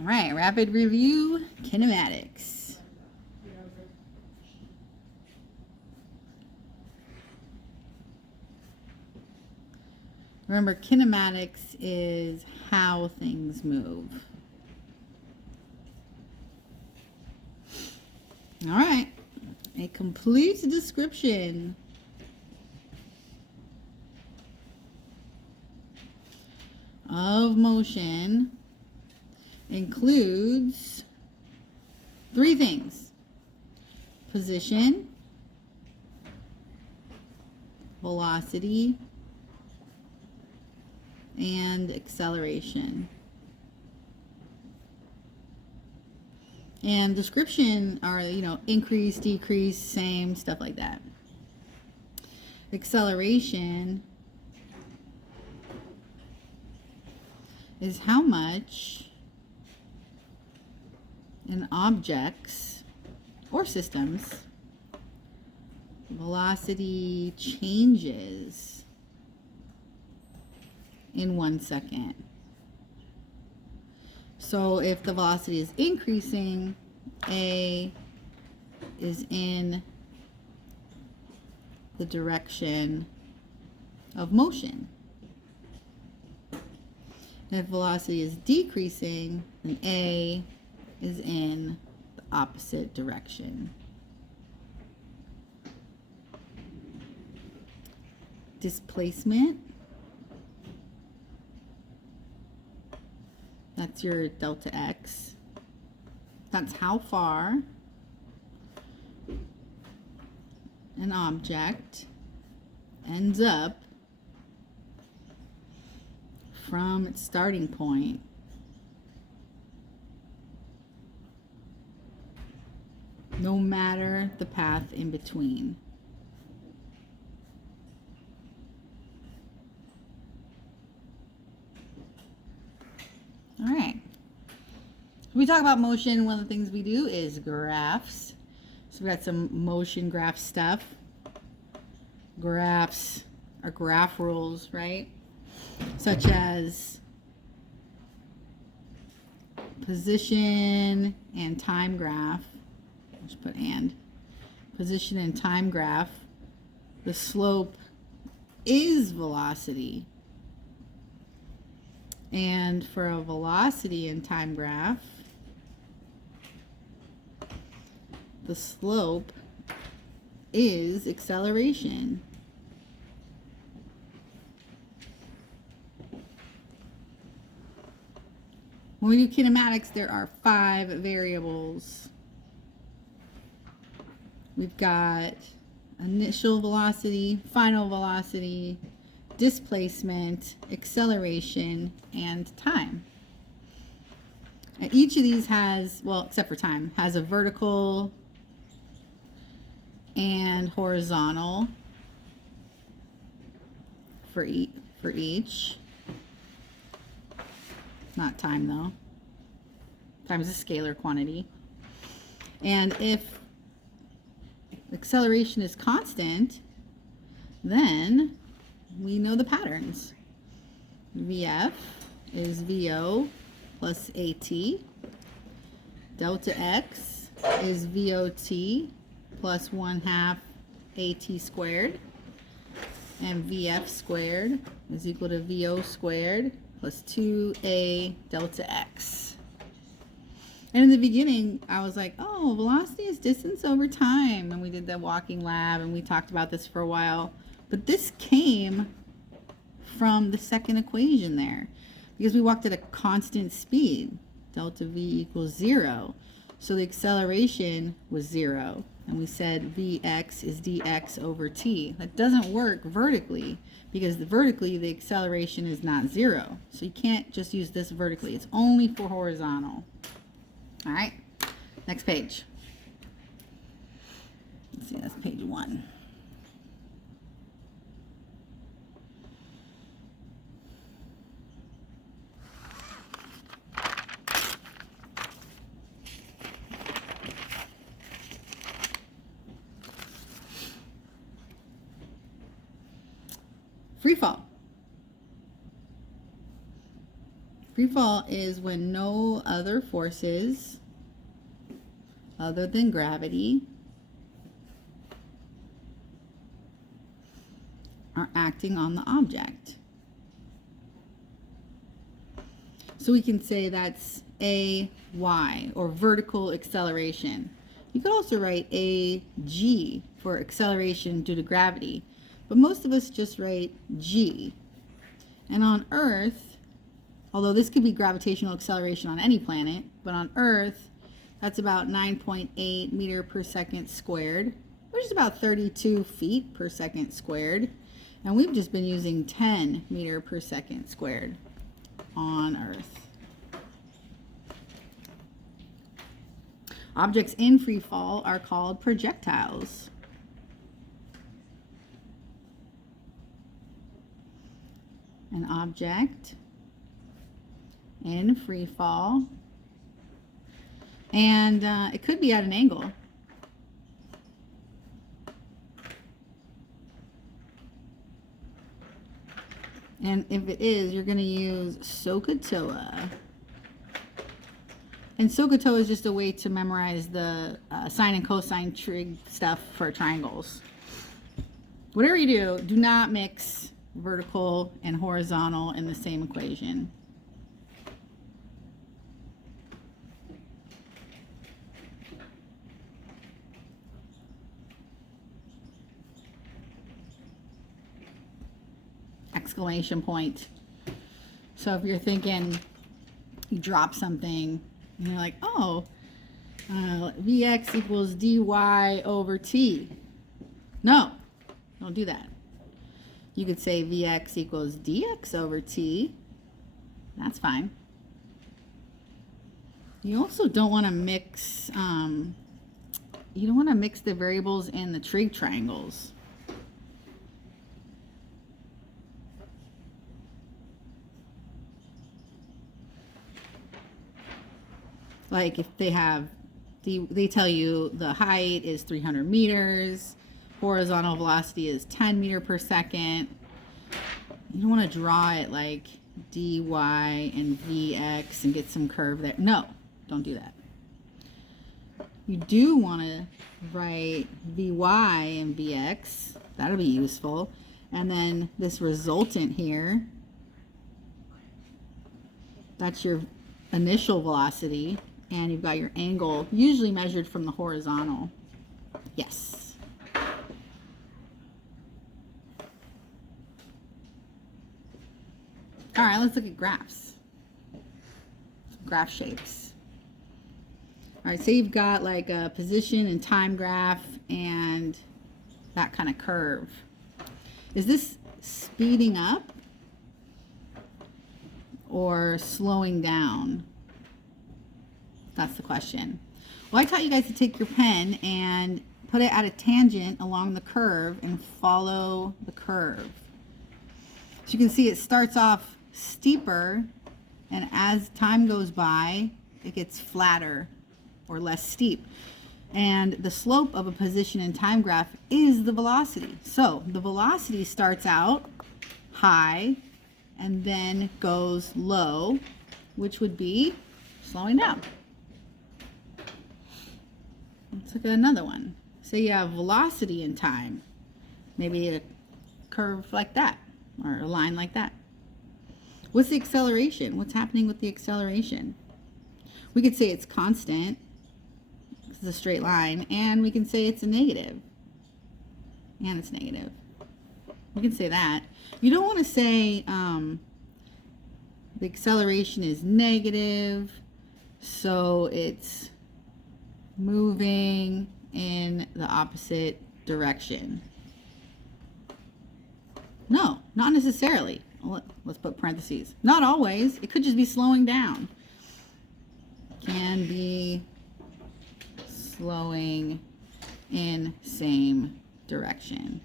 All right, rapid review, kinematics. Remember, kinematics is how things move. All right, a complete description of motion includes 3 things: position, velocity, and acceleration. And description are, increase, decrease, same, stuff like that. Acceleration is how much in objects or systems velocity changes in 1 second. So if the velocity is increasing, A is in the direction of motion. And if velocity is decreasing, then A is in the opposite direction. Displacement, that's your delta x. That's how far an object ends up from its starting point no matter the path in between. All right. When we talk about motion, one of the things we do is graphs. So we've got some motion graph stuff. Graphs are graph rules, right? Such as position and time graph. Let's put and. Position and time graph. The slope is velocity. And for a velocity and time graph, the slope is acceleration. When we do kinematics, there are 5 variables. We've got initial velocity, final velocity, displacement, acceleration, and time. And each of these has, well, except for time, has a vertical and horizontal for each. Not time though. Time is a scalar quantity. And if acceleration is constant, then we know the patterns. VF is VO plus AT. Delta X is VOT plus 1/2 AT squared. And VF squared is equal to VO squared plus 2A delta X. And in the beginning, I was like, oh, velocity is distance over time. And we did the walking lab, and we talked about this for a while. But this came from the second equation there, because we walked at a constant speed. Delta V equals 0. So the acceleration was 0. And we said Vx is dx over t. That doesn't work vertically, because vertically the acceleration is not 0. So you can't just use this vertically. It's only for horizontal. All right, next page. Let's see, that's page 1. Free fall. Free fall is when no other forces other than gravity are acting on the object. So we can say that's AY, or vertical acceleration. You could also write AG for acceleration due to gravity, but most of us just write G. And on Earth, although this could be gravitational acceleration on any planet, but on Earth, that's about 9.8 meter per second squared, which is about 32 feet per second squared. And we've just been using 10 meter per second squared on Earth. Objects in free fall are called projectiles. An object in free fall, and it could be at an angle. And if it is, you're going to use SOHCAHTOA. And SOHCAHTOA is just a way to memorize the sine and cosine trig stuff for triangles. Whatever you do, do not mix vertical and horizontal in the same equation. Exclamation point. So if you're thinking you drop something and you're like, oh, Vx equals dy over t. No, don't do that. You could say Vx equals dx over t. That's fine. You also don't want to mix, you don't want to mix the variables in the trig triangles. Like if they have, they tell you the height is 300 meters, horizontal velocity is 10 meter per second. You don't want to draw it like dy and vx and get some curve there. No, don't do that. You do want to write vy and vx. That'll be useful. And then this resultant here, that's your initial velocity. And you've got your angle, usually measured from the horizontal. Yes. All right, let's look at graphs. Graph shapes. All right, say you've got like a position and time graph and that kind of curve. Is this speeding up or slowing down? That's the question. Well, I taught you guys to take your pen and put it at a tangent along the curve and follow the curve. So you can see it starts off steeper, and as time goes by, it gets flatter or less steep. And the slope of a position and time graph is the velocity. So the velocity starts out high and then goes low, which would be slowing down. Let's look at another one. Say you have velocity in time, maybe a curve like that or a line like that. What's the acceleration? What's happening with the acceleration? We could say it's constant, it's a straight line, and we can say it's a negative, and it's negative. We can say that. You don't want to say the acceleration is negative, so it's moving in the opposite direction. No, not necessarily. Let's put parentheses. Not always. It could just be slowing down. Can be slowing in same direction.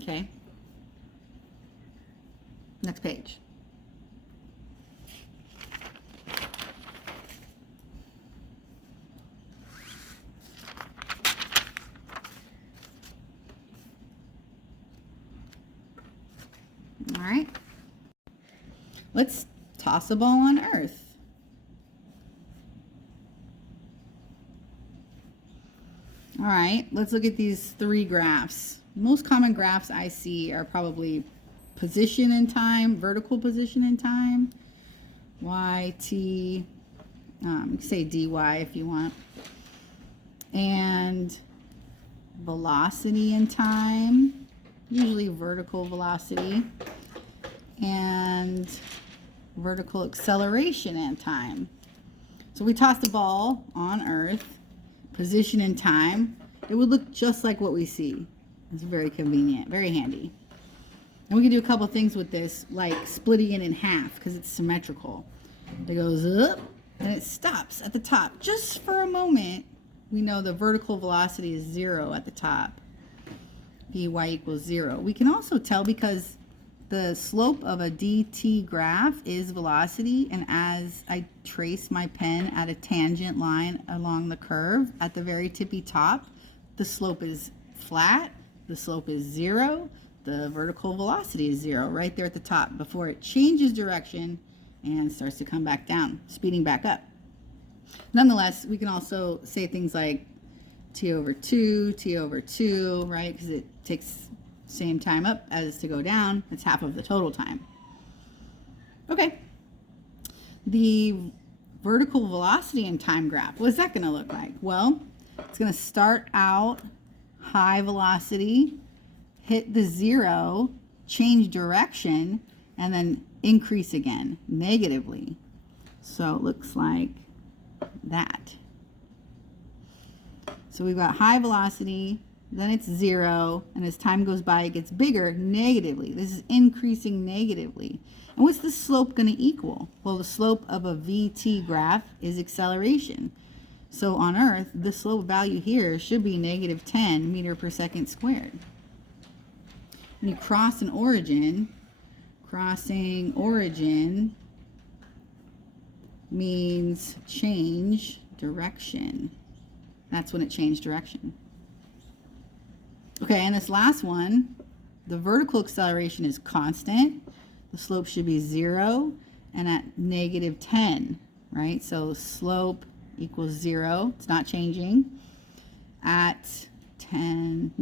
Okay. Next page. All right. Let's toss a ball on Earth. All right, let's look at these three graphs. Most common graphs I see are probably position in time, vertical position in time, y, t, you can say dy if you want, and velocity in time, usually vertical velocity, and vertical acceleration in time. So we toss the ball on Earth, position in time, it would look just like what we see. It's very convenient, very handy. And we can do a couple things with this, like splitting it in half because it's symmetrical. It goes up and it stops at the top just for a moment. We know the vertical velocity is 0 at the top. Vy equals 0. We can also tell because the slope of a dt graph is velocity, and as I trace my pen at a tangent line along the curve at the very tippy top, the slope is flat, the slope is 0, the vertical velocity is 0 right there at the top before it changes direction and starts to come back down, speeding back up. Nonetheless, we can also say things like t over 2, right? Because it takes same time up as to go down. It's half of the total time. Okay. The vertical velocity and time graph, what is that going to look like? Well, it's going to start out high velocity, hit the 0, change direction, and then increase again negatively. So it looks like that. So we've got high velocity, then it's 0, and as time goes by it gets bigger negatively. This is increasing negatively. And what's the slope going to equal? Well, the slope of a VT graph is acceleration. So on Earth, the slope value here should be -10 meters per second squared. When you cross an origin, crossing origin means change direction. That's when it changed direction. Okay, and this last one, the vertical acceleration is constant. The slope should be 0 and at -10, right? So slope equals 0. It's not changing at -10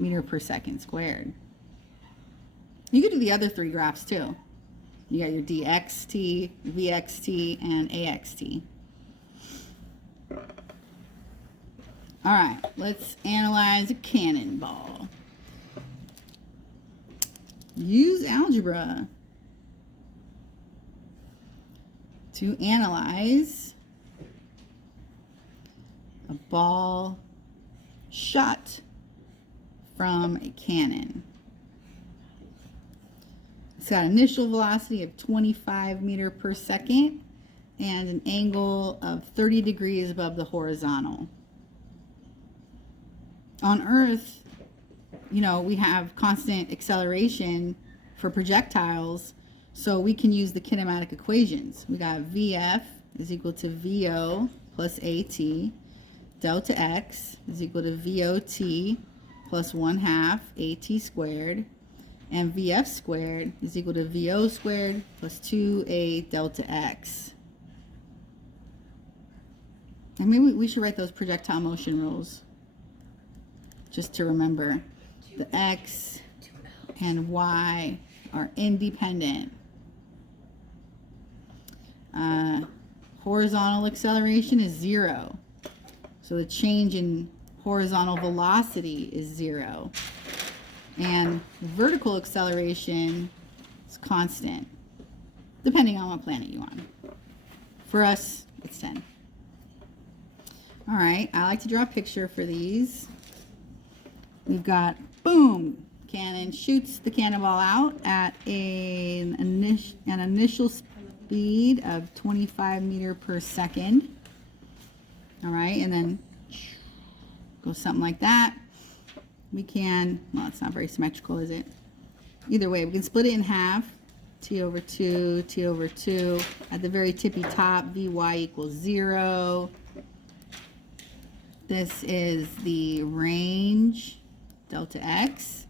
meters per second squared. You could do the other three graphs too. You got your dxt, vxt, and axt. All right, let's analyze a cannonball. Use algebra to analyze a ball shot from a cannon. It's got initial velocity of 25 meters per second and an angle of 30 degrees above the horizontal. On Earth, you know, we have constant acceleration for projectiles, so we can use the kinematic equations. We got Vf is equal to Vo plus At, delta x is equal to Vot plus 1/2 At squared, and Vf squared is equal to Vo squared plus 2A delta x. And maybe we should write those projectile motion rules just to remember. The x and y are independent. Horizontal acceleration is 0. So the change in horizontal velocity is 0. And vertical acceleration is constant, depending on what planet you're on. For us, it's 10. All right, I like to draw a picture for these. We've got, boom, cannon shoots the cannonball out at an initial speed of 25 meters per second. All right, and then goes something like that. We can, well, it's not very symmetrical, is it? Either way, we can split it in half. T over 2, T over 2. At the very tippy top, Vy equals 0. This is the range, delta x.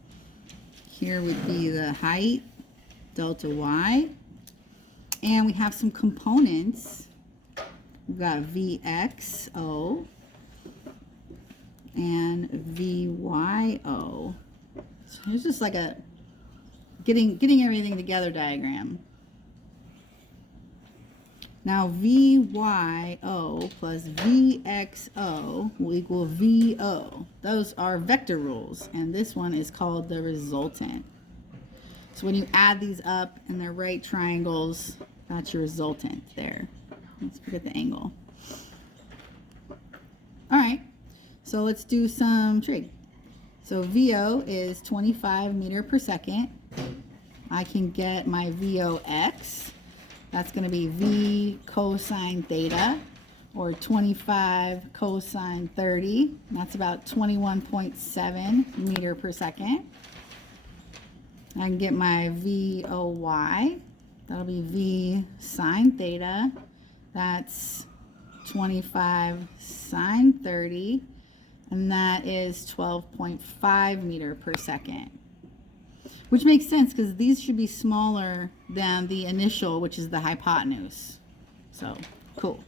Here would be the height, delta y. And we have some components. We've got VXO and VYO. So here's just like a getting everything together diagram. Now VYO plus VXO will equal VO. Those are vector rules, and this one is called the resultant. So when you add these up and they're right triangles, that's your resultant there. Let's forget the angle. All right, so let's do some trig. So VO is 25 meter per second. I can get my VOX. That's going to be V cosine theta, or 25 cosine 30. That's about 21.7 meter per second. I can get my VOY. That'll be V sine theta. That's 25 sine 30. And that is 12.5 meter per second. Which makes sense because these should be smaller than the initial, which is the hypotenuse. So, cool.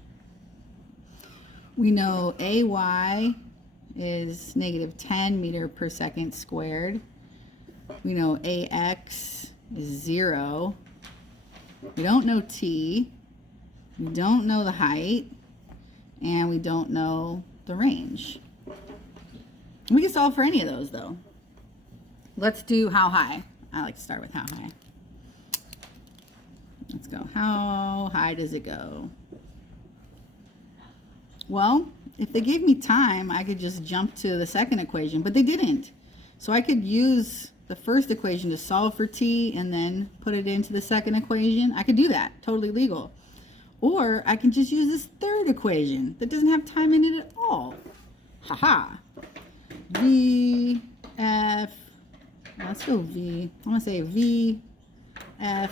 We know AY is negative 10 meter per second squared. We know AX is 0. We don't know T. We don't know the height. And we don't know the range. We can solve for any of those, though. Let's do how high. I like to start with how high. Let's go. How high does it go? Well, if they gave me time, I could just jump to the second equation, but they didn't. So I could use the first equation to solve for t and then put it into the second equation. I could do that. Totally legal. Or I can just use this third equation that doesn't have time in it at all. Haha. VF. Let's go V. I want to say VF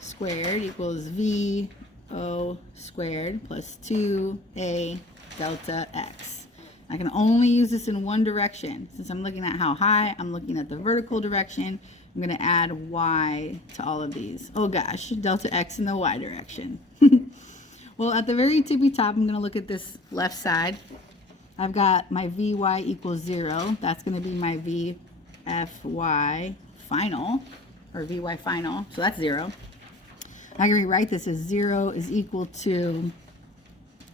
squared equals VO squared plus 2A delta X. I can only use this in one direction. Since I'm looking at how high, I'm looking at the vertical direction. I'm going to add Y to all of these. Oh gosh, delta X in the Y direction. Well, at the very tippy top, I'm going to look at this left side. I've got my VY equals 0. That's going to be my VFY final, or VY final. So that's 0. I can rewrite this as 0 is equal to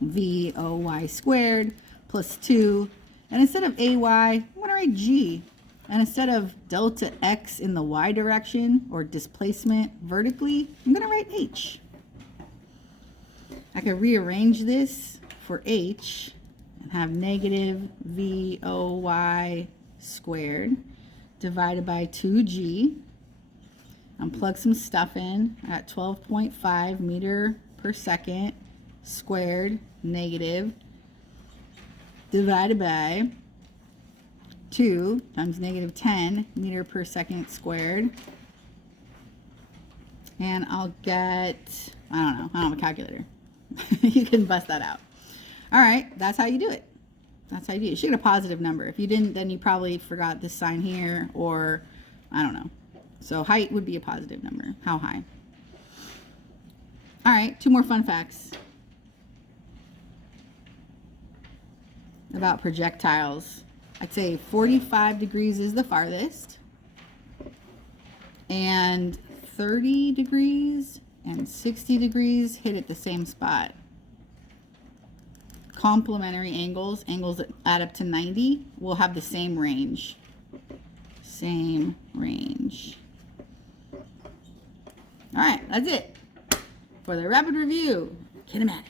VOY squared plus 2. And instead of AY, I'm going to write G. And instead of delta X in the Y direction, or displacement vertically, I'm going to write H. I can rearrange this for H and have negative VOY squared divided by 2G. And plug some stuff in at 12.5 meter per second squared negative divided by 2 times negative 10 meter per second squared. And I'll get, I don't have a calculator. You can bust that out. All right, that's how you do it. That's how you do it. You should get a positive number. If you didn't, then you probably forgot this sign here, or I don't know. So height would be a positive number. How high? All right, 2 more fun facts about projectiles. I'd say 45 degrees is the farthest, and 30 degrees and 60 degrees hit at the same spot. Complementary angles, angles that add up to 90, will have the same range. Same range. All right, that's it for the rapid review. Kinematics.